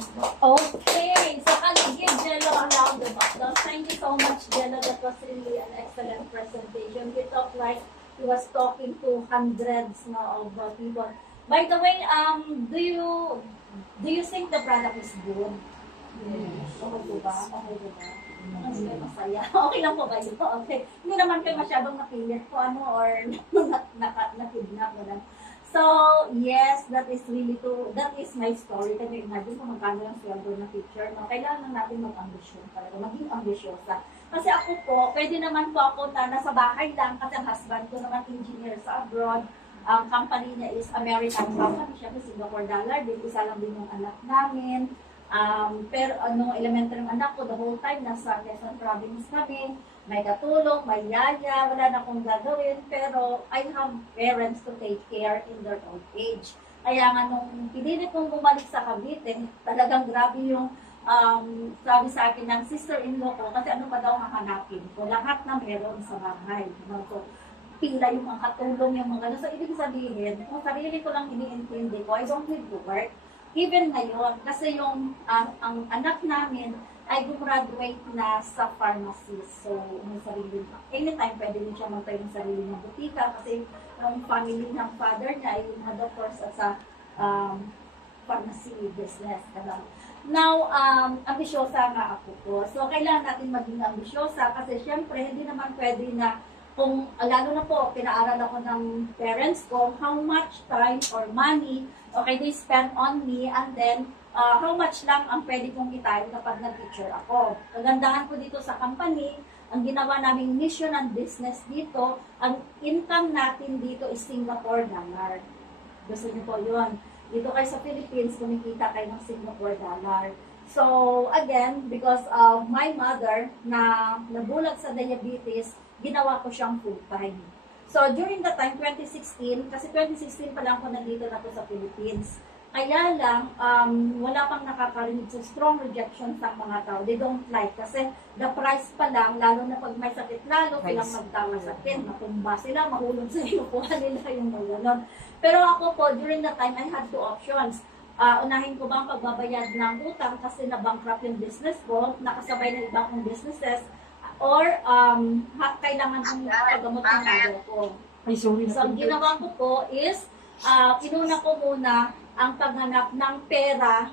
Okay, so I'll give Jello a round of applause. Thank you so much, Jello. That was really an excellent presentation. We talked like he was talking to hundreds of people. By the way, do you think the product is good? Yes. Okay po ba? Okay po ba? Kasi kayo masaya. Okay lang po ba ito? Okay. Hindi naman kayo masyadong napilit po or nakidnap na lang. So, yes, that is really true. That is my story. Can you imagine kung magkano yung sweldo na teacher? No? Kailangan natin mag-ambisyon talaga, maging ambisyosa. Kasi ako po, pwede naman po ako na nasa bahay lang kasi ang husband ko naman engineer sa abroad. Ang company niya is American company. Siyempre, Singapore dollar. Din isa lang din yung anak namin. Pero nung elementary ng anak ko, the whole time, nasa Quezon Province kami. May katulong, may yaya, wala na akong gagawin, pero I have parents to take care in their old age. Kaya nga nung pinilit kong bumalik sa Cavite, talagang grabe yung sabi sa akin ng sister-in-law ko, kasi ano pa daw hahanapin ko, lahat na meron sa bahay. So, pila yung mga katulong, yung mga so ibig sabihin, kung sarili ko lang iniintindi ko, I don't need to work. Even ngayon, kasi yung ang anak namin, ay gumraduate na sa pharmacy. So, may sarili na. Anytime, pwede din siya magtayo ng sarili ng butika kasi ang family ng father niya ay mga doctors at sa pharmacy business. Now, ambisyosa nga ako po. So, kailangan natin maging ambisyosa kasi syempre, hindi naman pwede na kung, lalo na po, pinaaral ako ng parents ko, how much time or money, okay, they spend on me, and then, how much lang ang pwede kong kitain kapag nag-teacher ako. Kagandahan ko dito sa company, ang ginawa naming mission and business dito, ang income natin dito is Singapore dollar. Gusto niyo po yun. Dito kayo sa Philippines, kumikita kayo ng Singapore dollar. So, again, because of my mother na nabulag sa diabetes, ginawa ko siyang full-time. So, during the time, 2016, kasi 2016 pa lang ako nandito na po sa Philippines. Kaya lang, wala pang nakakarinig sa strong rejection sa mga tao. They don't like. Kasi the price pa lang, lalo na pag may sakit lalo, silang magtawa sa akin. Matumba sila, mahulog sa inupuhan nila yung maganon. Pero ako po, during the time, I had two options. Unahin ko ba ang pagbabayad ng utang kasi na-bankrupt yung business ko, nakasabay ng ibang businesses, or kailangan kong paggamot ng mother ko. So, ang ginawa ko po is, inuna ko muna ang paghanap ng pera.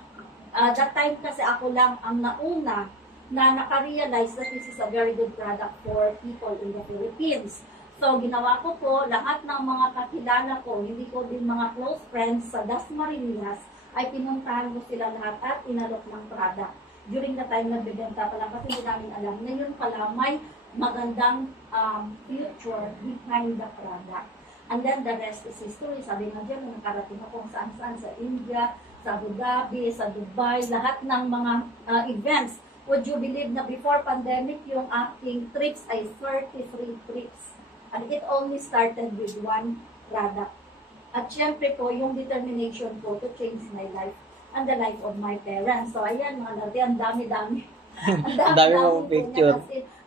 That time kasi ako lang ang nauna na nakarealize that this is a very good product for people in the Philippines. So, ginawa ko po, lahat ng mga kakilala ko, hindi ko din mga close friends sa Dasmariñas, ay pinuntahan ko sila lahat at inalok ng product. During the time nagbibenta pa lang kasi hindi namin alam na yun pala may magandang future behind the product. And then the rest is history. Sabi nga dyan, nakarating ako saan-saan sa India, sa Abu Dhabi, sa Dubai, lahat ng mga events. Would you believe na before pandemic, yung aking trips ay 33 trips. And it only started with one product. At syempre po, yung determination po to change my life and the life of my parents. So ayan, mga natin, ang dami-dami. Ang dami mong picture.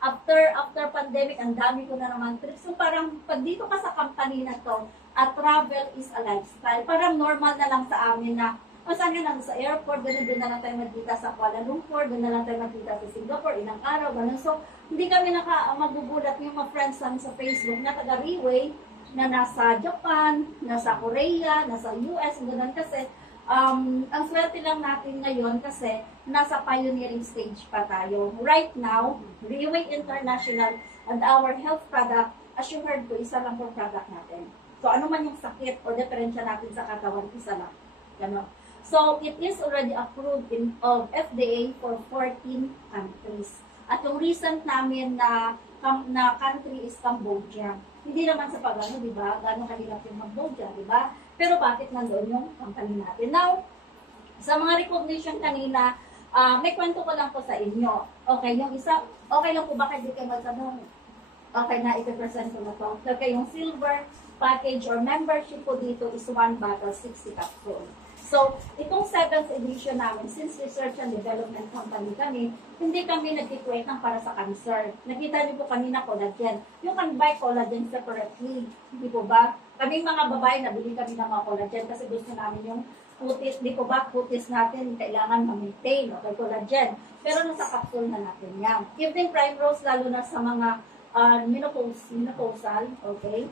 After pandemic, ang dami ko na naman trips. So parang pag dito ka sa company na to, travel is a lifestyle. Parang normal na lang sa amin na, saan nga lang sa airport, doon na lang tayo magkita sa Kuala Lumpur, doon na lang tayo magkita sa Singapore, ilang araw, ganun. So, hindi kami magugulat yung mga friends namin sa Facebook na taga-Riway, na nasa Japan, nasa Korea, nasa US, ganun kasi, ang swerte lang natin ngayon kasi nasa pioneering stage pa tayo. Right now, Riway International and our health product, as you heard ko, isa lang po product natin. So, ano man yung sakit o diferensya natin sa katawan, isa lang. Gano. So, it is already approved of FDA for 14 countries. At yung recent namin na country is Cambodia. Hindi naman sa pagano, di ba? Gano'ng kahirap yung Cambodia, di ba? Pero bakit nandoon yung company natin? Now, sa mga recognition kanina, may kwento ko lang po sa inyo. Okay, yung isa, okay lang po ba kayo di kayo magtanong? Okay na, ipipresent ko na po. Okay, yung silver package or membership po dito is 1 bottle, 60 capsule. So, itong 7th edition namin, since research and development company kami, hindi kami nag-equate ng para sa cancer. Nakita niyo po kanina collagen. Yung can buy collagen separately. Hindi po ba? Kaming mga babae, nabili kami ng mga collagen kasi gusto namin yung kutis, di ko ba, kutis natin kailangan ma-maintain, okay, collagen. Pero nasa capsule na natin yan. Evening primrose, lalo na sa mga menopausal, okay?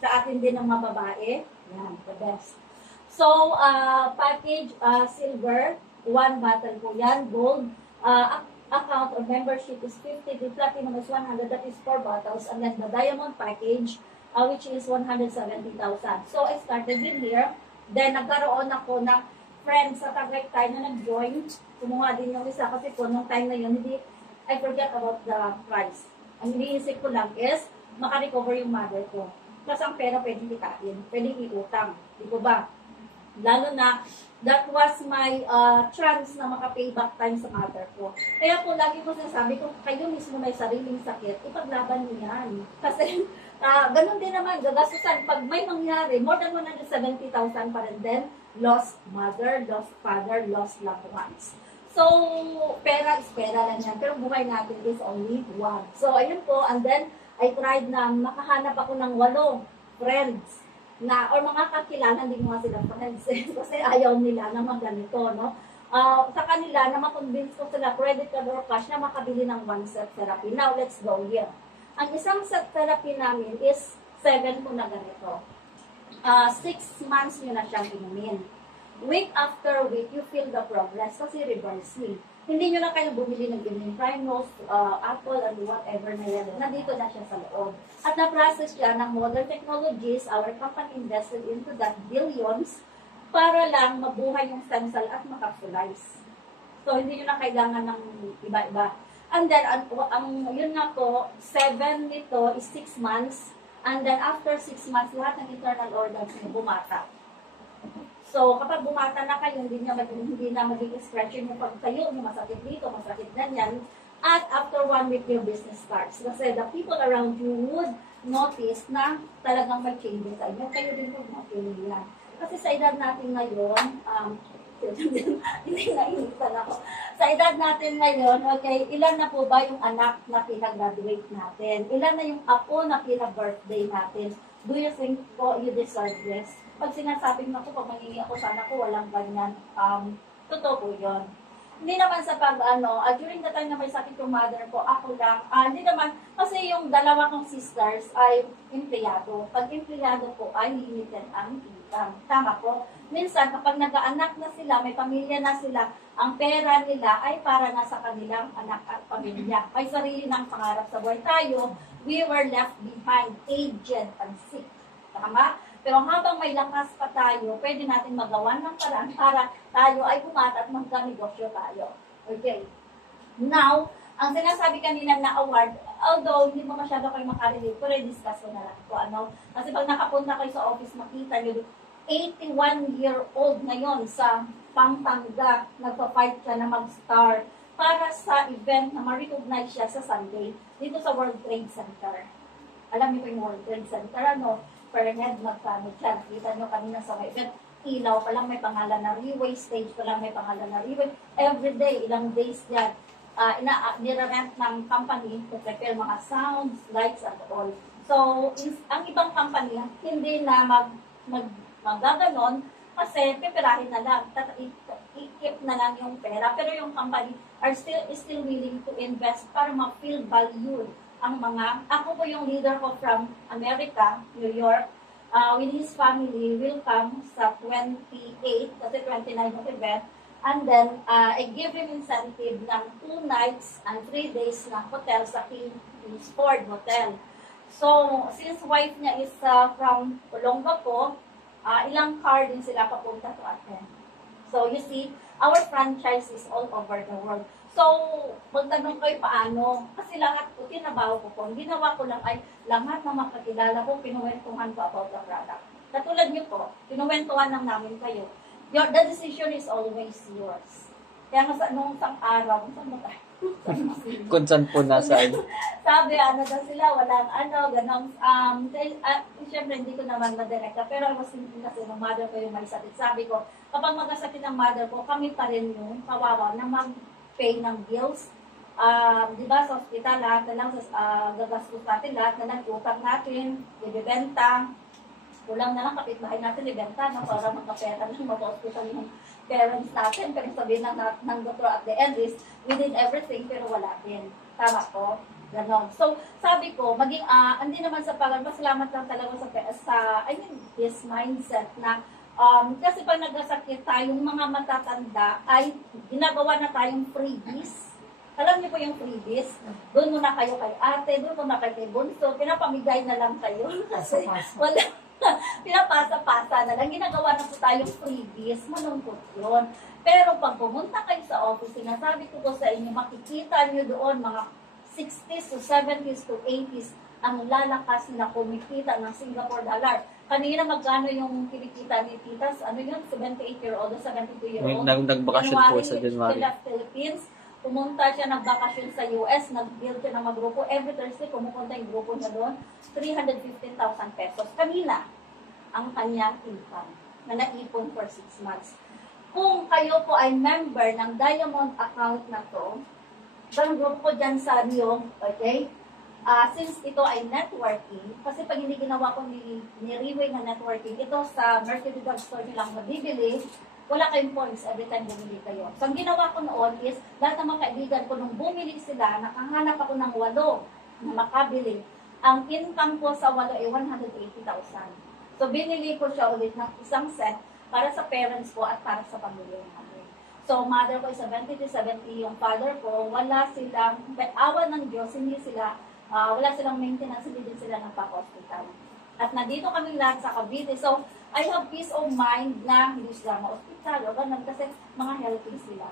Sa atin din ng mga babae, yan, the best. So, package, silver, 1 bottle po yan, gold, account or membership is 50, the platinum is 100, that is 4 bottles, and then the diamond package, which is 170,000. So, I started in here, then nagkaroon ako ng friends sa Tagaytay na nag-join, kumuha din yung isa kasi po, nung time na yun, I forget about the price. Ang iniisip ko lang is, makarecover yung mother ko. Kasi ang pera pwede kitain, pwede iutang, di ko ba? Lalo na, that was my chance na maka-payback time sa mother ko. Kaya po, lagi ko sinasabi, kung kayo mismo may sariling sakit, ipaglaban niyo yan. Kasi, ganun din naman, gagastusan. Pag may mangyari, more than 170,000 pa rin din, lost mother, lost father, lost loved ones. So, pera is pera lang yan. Pero buhay natin is only one. So, ayun po. And then, I tried na makahanap ako ng 8 friends na, or mga kakilala, hindi mo nga sila friends kasi ayaw nila na magganito, no? Sa kanila, na makonvince ko sila, credit card or cash, na makabili ng 1-set therapy. Now, let's go here. Ang isang set therapy namin is 7 po na ganito. 6 months nyo na siyang inumin. Week after week, you feel the progress kasi reversing. Hindi nyo na kayo bumili ng evening primrose, apple, and whatever na yan. Nandito na siya sa loob. At na-process siya ng modern technologies. Our company invested into that billions para lang mabuhay yung stem cell at makapsulize. So, hindi nyo na kailangan ng iba-iba. And then, yun nga po, 7 nito is 6 months. And then, after 6 months, lahat ng internal organs nyo bumata. So, kapag bumata na kayo, hindi na magiging stretching yung pagtayo, yung masakit dito, masakit ganyan. At after 1 week, your business starts. Kasi the people around you would notice na talagang may changes sa inyo. Kayo din po mag-feel yan. Kasi sa edad natin ngayon, hindi nainitan ako. Sa edad natin ngayon, okay, ilan na po ba yung anak na pinag-graduate natin? Ilan na yung apo na pinag-birthday natin? Do you think po you deserve this? Pag sinasabi mo ako, pag mangingi ako, sana ko walang ganyan, totoo po yun. Hindi naman sa during the time na may sakit yung mother ko, ako lang, hindi naman, kasi yung dalawa kong sisters ay empleyado. Pag empleyado po ay limited ang income. Tama po. Minsan, kapag nag-aanak na sila, may pamilya na sila, ang pera nila ay para na sa kanilang anak at pamilya. May sarili ng pangarap sa buhay tayo, we were left behind, aged and sick. Tama? Pero habang may lakas pa tayo, pwede natin magawa ng paraan para tayo ay bumata at magka-negosyo tayo. Okay. Now, ang sinasabi kanina na award, although hindi mo masyado kayo makarelate, pero discuss ko na lang ito. Kasi pag nakapunta kayo sa office, makita nyo, 81-year-old ngayon sa Pampanga, nagpa-fight siya na mag-star para sa event na ma-recognize siya sa Sunday dito sa World Trade Center. Alam niyo po yung World Trade Center, per head, magkano siya. Nakita nyo kanina sa may event, ilaw pa lang may pangalan na Riway, stage pa lang may pangalan na Riway. Every day, ilang days yan, nirarent ng company to prepare mga sounds, lights, and all. So, ang ibang company, hindi na magaganon kasi pipirahin na lang, i-keep na lang yung pera. Pero yung company are still willing to invest para ma-feel value ang mga, ako po yung leader ko from America, New York, with his family, will come sa 28, kasi 29 ng event, and then, I give him incentive ng 2 nights and 3 days na hotel sa King's Ford Hotel. So, since wife niya is from Olongapo, ilang car din sila papunta to attend. So, you see, our franchise is all over the world. So, magtanong kayo paano, kasi lahat po, tinabaho ko po. Ang ginawa ko lang ay, lahat ng makakilala ko, pinuwentuhan ko about the product. Katulad niyo po, pinuwentuhan lang namin kayo. The decision is always yours. Kaya nga nung isang araw, saan mo tayo? Kung saan po nasaan. Sabi, daw sila, walang ganong, siyempre hindi ko naman madirekta, pero I was thinking kasi ng mother ko yung may sakit. Sabi ko, kapag magkasakit ng mother ko, kami pa rin yung kawawa na mag-pay ng bills. Di ba, sa hospital, lahat na lang gagastos natin, lahat na lang utang natin, ibibenta. Kulang na lang kapitbahay natin ibenta na para magkapera lang mag-hospital yung parents natin. Pero sabihin ng doktor at the end is, we did everything pero wala din. Tama po? Ganon. So, sabi ko, maging, hindi naman sa pasalamat lang talaga this mindset na, kasi pag nagkasakit tayong mga matatanda, ay ginagawa na tayong freebies. Alam niyo po yung freebies? Doon muna kayo kay ate, doon muna kayo kay bunso, pinapamigay na lang kayo. Kasi wala, pinapasa-pasa na lang. Ginagawa na po tayong freebies, malungkot yun. Pero pag pumunta kayo sa office, sinasabi ko po sa inyo, makikita niyo doon mga 60s to 70s to 80s ang lalakas na kumikita ng Singapore dollar. Kanina magkano yung kinikita ni Titas? Ano yun? 78-year-old o 72-year-old? Nagbakasyon po sa January. Philippines. Pumunta siya nagbakasyon sa US. Nag-build siya ng mga grupo. Every Thursday, pumupunta yung grupo niya doon. 315,000 pesos. Kanina, ang kanyang income na naipon for 6 months. Kung kayo po ay member ng Diamond account na to, ang grupo ko dyan sa Rio, okay? Since ito ay networking, kasi pag hindi ginawa ko ni Riway na networking, ito sa Mercury Drug Store nyo lang mabibili, wala kayong points every time bumili kayo. So, ang ginawa ko noon is, lahat ng mga kaibigan ko, nung bumili sila, nakahanap ako ng 8 na makabili. Ang income ko sa 8 ay 180,000. So, binili ko siya ulit ng isang set para sa parents ko at para sa pamilya namin. So, mother ko is 70 to 70, yung father ko, wala silang, awa ng Diyos, wala silang maintenance, hindi din sila nagpa-hospital. At nandito kami lahat sa Cavite. So, I have peace of mind na hindi sila ma-hospital o ganun kasi mga healthy sila.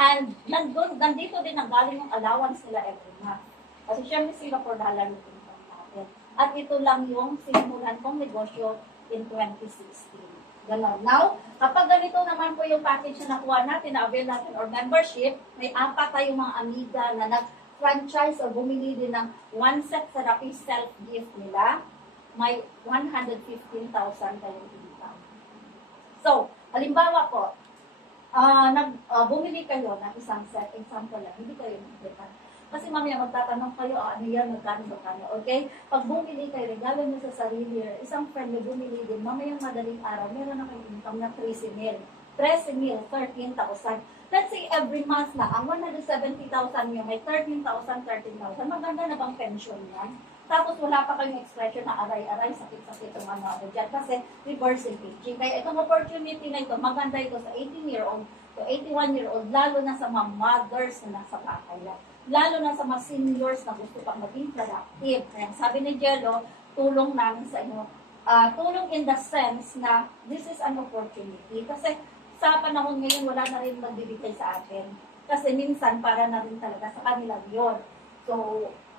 And nandito din ang galing yung allowance nila every month. Kasi syempre Singapore dollar yung income natin. At ito lang yung sinimulan kong negosyo in 2016. Ganon. Now, kapag ganito naman po yung package na nakuha natin, na avail natin or membership, may 4 tayong mga amiga na nag-franchise o bumili din ng 1 set therapy self-gift nila, may 115,000 kayong income. So, halimbawa po, bumili kayo ng isang set, example lang, hindi kayo nagbitan. Kasi mamaya magtatanong kayo, ano yan, magkano, okay? Pag bumili kayo, regalo nyo sa sarili, isang friend nyo bumili din, mamayang madaling araw, meron na kayong income na 13,000, 13,000. Let's say every month na, ang 170,000 nyo, may 13,000, maganda na bang pension yan? Tapos wala pa kayong expression na aray-aray, sakit-sakit ang ano dyan, kasi reverse aging. Kaya itong opportunity na ito, maganda ito sa 18-year-old to 81-year-old, lalo na sa mga mothers na nasa bahay. Lalo na sa mga seniors na gusto pang maging productive. Kaya sabi ni Jello, tulong namin sa inyo. Tulong in the sense na this is an opportunity. Kasi sa panahon ngayon, wala na rin magbibigay sa atin. Kasi minsan, para na rin talaga sa kanila yun. So,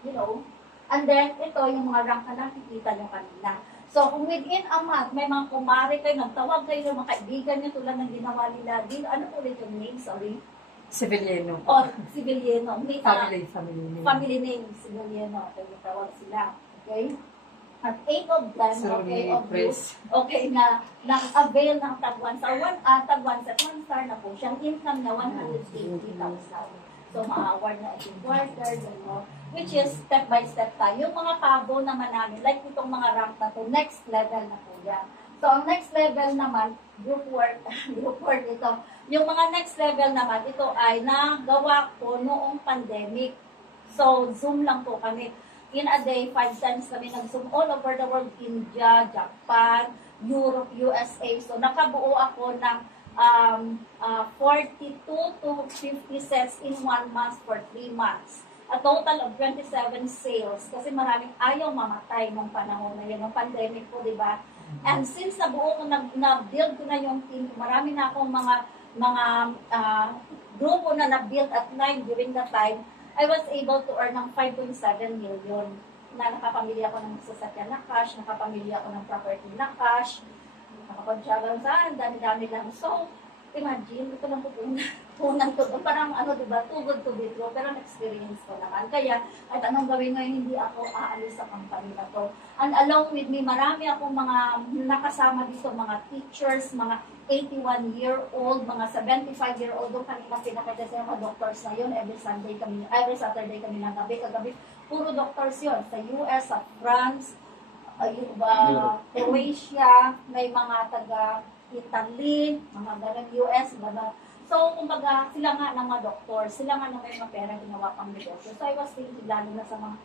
you know, and then, ito yung mga rank na nakikita nyo kanina. So, kung within a month, may mga kumare kayo, nagtawag kayo ng mga kaibigan nyo tulad ng ginawa nila. Ano po ulit yung name? Sorry. Civiliano. O, Civiliano. Family name, Civiliano. Okay, tawag sila. Okay? At 8 of them, okay, of you, okay, na avail ng tag 1 star. Tag 1 set, 1 star na po. Siyang income na 180,000. So, ma-award na itong quarter, which is step by step tayo. Yung mga pabo naman namin, like itong mga rank na to, next level na po yan. So, ang next level naman, group work ito. Yung mga next level naman, ito ay nagawa ko noong pandemic. So, Zoom lang po kami. In a day, 5 times kami nag-Zoom all over the world, India, Japan, Europe, USA. So, nakabuo ako ng 42 to 50 sets in 1 month for 3 months. A total of 27 sales. Kasi maraming ayaw mamatay nung panahon na yun, ng pandemic po, di ba? And since nabuo ko, na-build ko na yung team, marami na akong mga grupo na na-build at 9 during that time, I was able to earn ng 5.7 million na nakapamilya ko ng sasakyan na cash, nakapamilya ko ng property na cash, nakapag-travel saan, dami-dami lang. So, imagine, ito lang po unang to. Parang diba, too good to be true, pero na-experience ko naman. Kaya, at anong gawin ngayon, hindi ako aalis sa company na to. And along with me, marami akong mga nakasama dito, mga teachers, mga 81-year-old, mga 75-year-old, doon kanina pinakita sa mga doctors na yun, every Saturday kami ng gabi, kagabi, puro doctors yun, sa US, sa France, Croatia, may mga taga Italy, mga ganun, US, mga. So, kumbaga, sila nga ng mga doktor, sila nga ng may mga pera ginawa pang negosyo. So, I was thinking, lalo na sa mga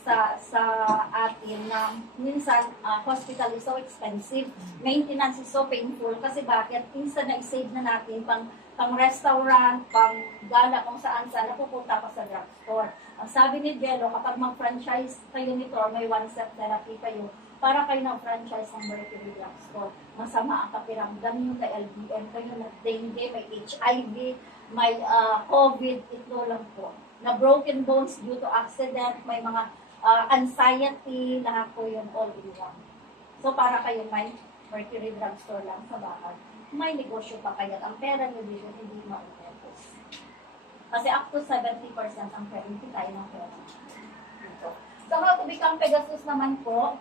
sa atin na minsan hospital is so expensive, maintenance is so painful kasi bakit? Minsan na-save na natin pang restaurant, pang gala, kung saan napupunta ka sa drugstore. Ang sabi ni Jello, kapag mag-franchise kayo nito or may one-step therapy kayo, para kayo ng franchise ng Mercury Drugstore. Masama ang kapiramdam nyo na LBM, kayo na dengue, may HIV, may COVID, ito lang po. Na broken bones due to accident, may mga anxiety, lahat po yun all in one. So para kayo may Mercury Drugstore lang sa bahay, may negosyo pa kayo. Ang pera nyo dito hindi maupepos. Kasi up to 70% ang pwedeng tayo ng pera. Dito. So how to become Pegasus naman po,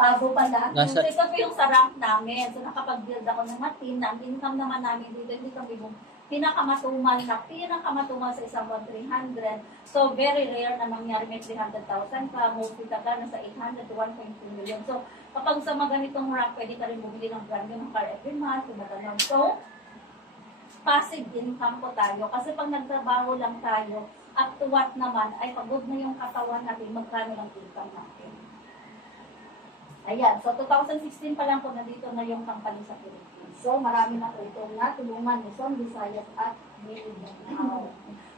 bago pala. So ito po yung sa rank namin. So nakapag-build ako ng team na ang income naman namin dito, hindi kami yung pinakamatumal sa isang 1,300. So, very rare na mangyari may 300,000 ka, mostly ka nasa 800 to 1.2 million. So, kapag sa mga ganitong rank, pwede ka rin bumili ng brand new ng car every month, so, passive income po tayo. Kasi pag nagtrabaho lang tayo, up to what naman, ay pagod na yung katawan natin, magkano lang income natin. Ayan, so 2016 pa lang po nandito na yung company sa Pilipinas. So, marami na po itong natulungan ni Son Visayas at Mindanao.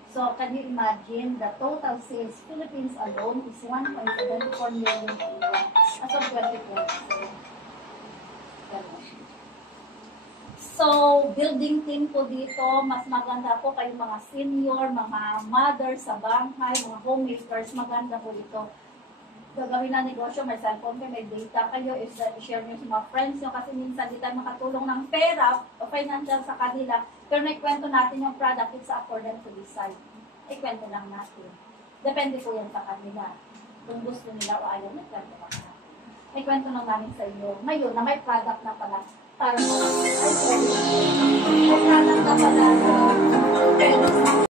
So, can you imagine the total sales Philippines alone is 1.74 million as of 2020. So, building team po dito, mas maganda po kayo mga senior, mga mother sa bahay, mga homemakers, maganda po ito. Gagawin na negosyo, may cellphone kayo, may data kayo, i-share nyo sa mga friends nyo kasi minsan di tayo makatulong ng pera o financial sa kanila, pero naikwento natin yung product, it's according to decide. Ikwento lang natin. Depende po yan sa kanila. Kung gusto nila o ayaw, naikwento lang natin. Ikwento lang namin sa iyo. Ngayon, na may product na pala, para may product na pala